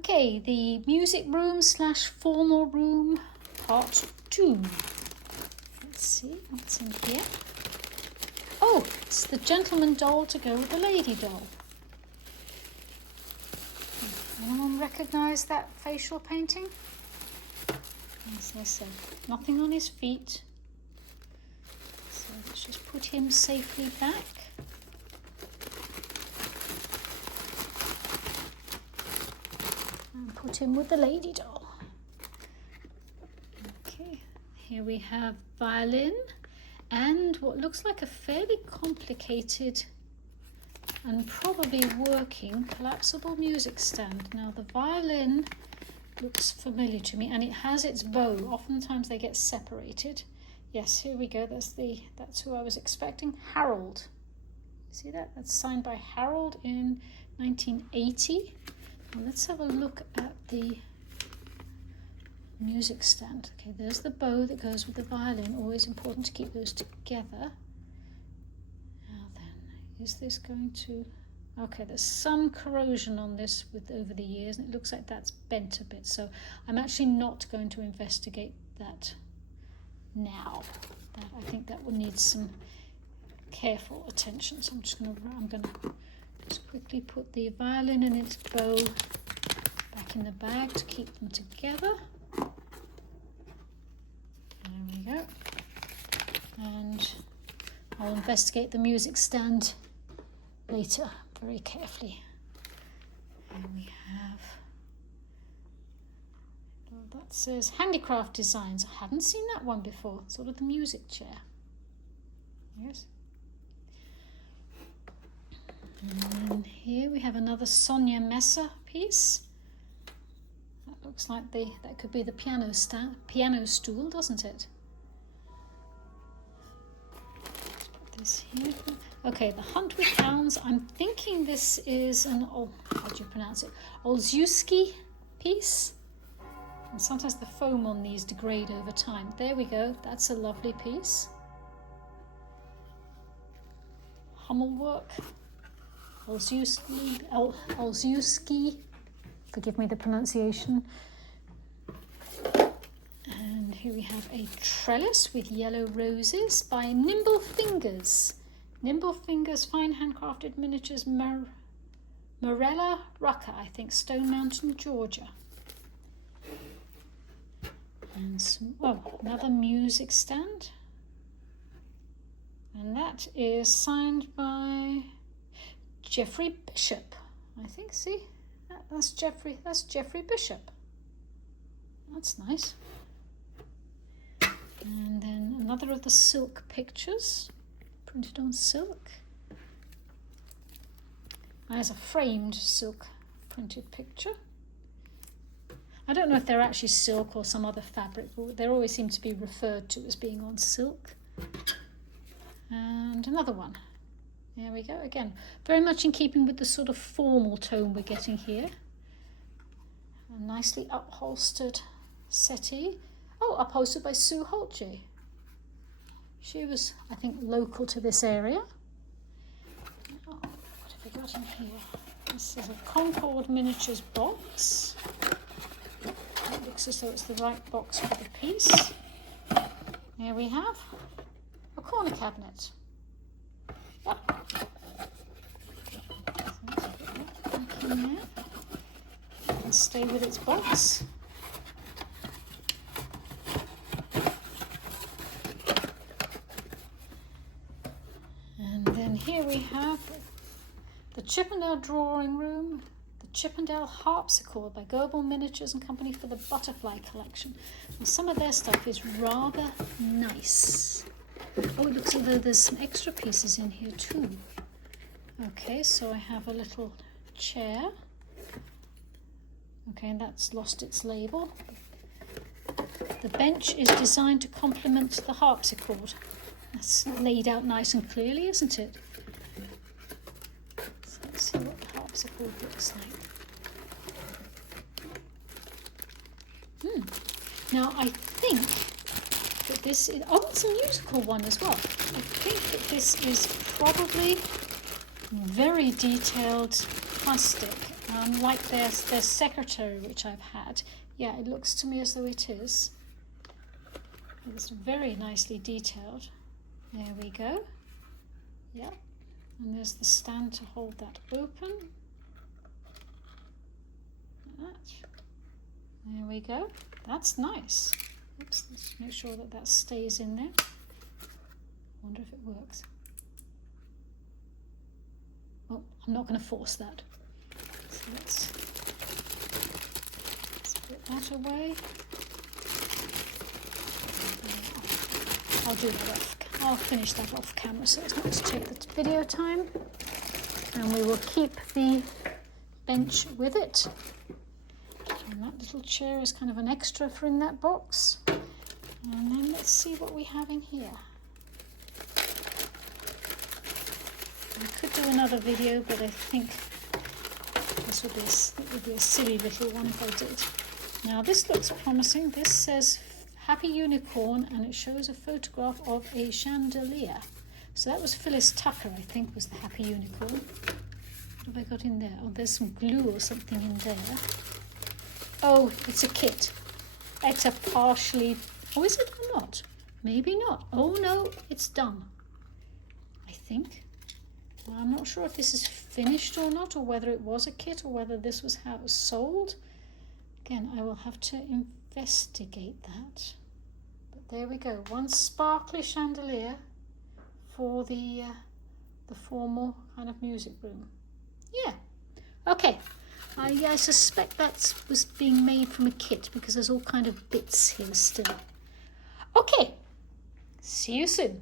Okay, the music room slash formal room, part 2. Let's see what's in here. Oh, it's the gentleman doll to go with the lady doll. Anyone recognise that facial painting? As I said, nothing on his feet. So let's just put him safely back. And put him with the lady doll. Okay, here we have violin and what looks like a fairly complicated and probably working collapsible music stand. Now the violin looks familiar to me and it has its bow. Oftentimes they get separated. Yes, here we go. That's who I was expecting. Harold. See that? That's signed by Harold in 1980. Now let's have a look at the music stand. Okay, there's the bow that goes with the violin. Always important to keep those together. Now then, is this going to... Okay, there's some corrosion on this over the years, and it looks like that's bent a bit. So I'm actually not going to investigate that now. I think that will need some careful attention. So I'm going to just quickly put the violin and its bow back in the bag to keep them together. There we go. And I'll investigate the music stand later very carefully. And we have, well, that says handicraft designs. I hadn't seen that one before. Sort of the music chair. Yes. And then here we have another Sonia Messer piece. That looks like that could be the piano stool, doesn't it? Let's put this here. Okay, the Hunt with Hounds. I'm thinking this is an how do you pronounce it? Olszewski piece. And sometimes the foam on these degrade over time. There we go. That's a lovely piece. Hummel work. Olszewski. Forgive me the pronunciation. And here we have a trellis with yellow roses by Nimble Fingers. Nimble Fingers Fine Handcrafted Miniatures, Morella Rucker, I think, Stone Mountain, Georgia. And another music stand. And that is signed by Jeffrey Bishop. I think, see? That's Jeffrey Bishop. That's nice. And then another of the silk pictures, printed on silk. There's a framed silk printed picture. I don't know if they're actually silk or some other fabric, but they always seem to be referred to as being on silk. And another one. There we go. Again, very much in keeping with the sort of formal tone we're getting here. A nicely upholstered settee. Oh, upholstered by Sue Holtje. She was, I think, local to this area. Oh, what have we got in here? This is a Concord Miniatures box. It looks as though it's the right box for the piece. Here we have a corner cabinet. Yep. Back in there. And stay with its box. And then here we have the Chippendale drawing room, the Chippendale harpsichord by Goebel Miniatures and Company for the Butterfly Collection. And some of their stuff is rather nice. Oh, it looks as though there's some extra pieces in here too. Okay, so I have a little chair. Okay, and that's lost its label. The bench is designed to complement the harpsichord. That's laid out nice and clearly, isn't it? So let's see what the harpsichord looks like. Now I think that this is... Oh, it's a musical one as well. I think that this is probably very detailed plastic Like their secretary, which I've had. Yeah, it looks to me as though it is. It's very nicely detailed. There we go. Yeah, and there's the stand to hold that open. Like that. There we go. That's nice. Oops, let's make sure that that stays in there. Wonder if it works. Oh, I'm not going to force that. So let's put that away. I'll do that off. I'll finish that off camera so it's not to take the video time. And we will keep the bench with it. And that little chair is kind of an extra for in that box. And then let's see what we have in here. I could do another video, but I think this would be a silly little one if I did. Now this looks promising. This says Happy Unicorn, and it shows a photograph of a chandelier. So that was Phyllis Tucker, I think, was the Happy Unicorn. What have I got in there? Oh, there's some glue or something in there. Oh, it's a kit. It's a partially... Oh, is it or not? Maybe not. Oh, no, it's done, I think. Well, I'm not sure if this is finished or not, or whether it was a kit, or whether this was how it was sold. Again, I will have to investigate that. But there we go. One sparkly chandelier for the formal kind of music room. Yeah. Okay. I suspect that was being made from a kit because there's all kind of bits here still. Okay. See you soon.